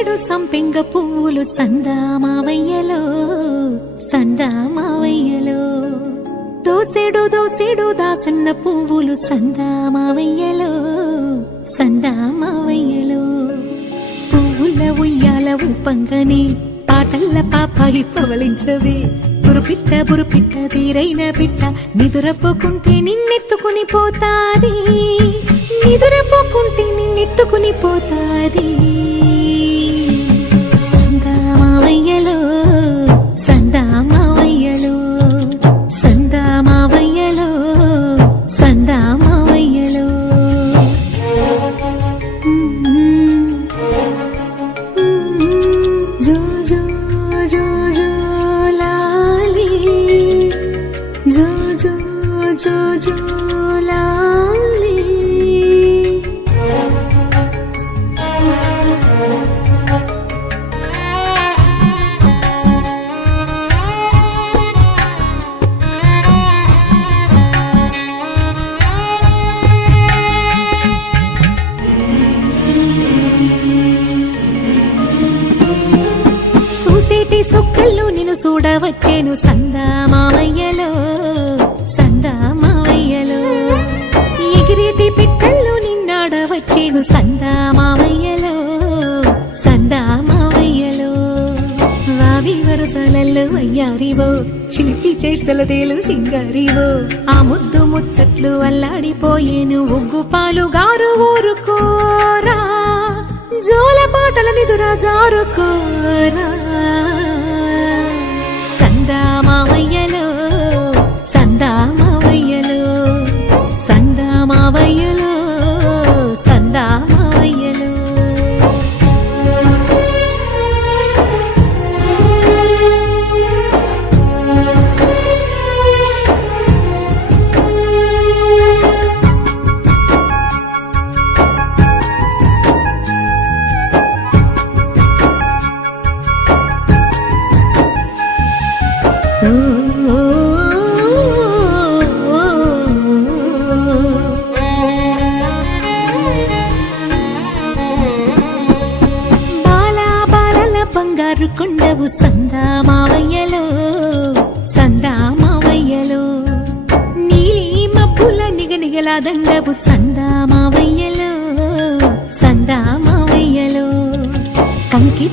తంగేడు సంపెంగ పువ్వులు సందామావయ్యలో సందామావయ్యలో దోసెడు దోసెడు దాసన్న పువ్వులు సందామావయ్యలో సందామావయ్యలో పువ్వుల ఉయ్యాల ఊపంగని పాటల్ల పాపాయి పవళించవే బురుపిట్ట బురుపిట్ట తీరైన పిట్ట నిదురపోకుంటే నిన్నెత్తుకుని పోతాది నిదురపోకుంటే నిన్నెత్తుకుని పోతాది సందామావయ్యలో సందామావయ్యలో సందామావయ్యలో సందామావయ్యలో జో జో జో జో లాలి జో జో జో జో లాలి చూసేటి సుక్కల్లో నిన్ను చూడవచ్చేను సందామావయ్యలో సందామావయ్యలో ఎగిరేటి పిట్టల్లో నిన్నాడవచ్చేను సందామావయ్యలో సందామావయ్యలో వావి వరసలల్లో అయ్యారివో చిలిపి చేష్టల తేలు సింగారివో ఆ ముద్దు ముచ్చట్లు అల్లాడిపోయేను ఉగ్గు పాలు గారు ఊరుకోరా జోల పాటల నిదురా జారుకోరా సందామావయ్యలో సందామావయ్యలో సందామావయ్యలో సందామావయ్యలో బంగారు కొండవు సందామావయ్యలో సందామావయ్యలో నీలి మబ్బుల నిగనిగలా దండవు సందామావయ్యలో సందామావయ్యలో కంకి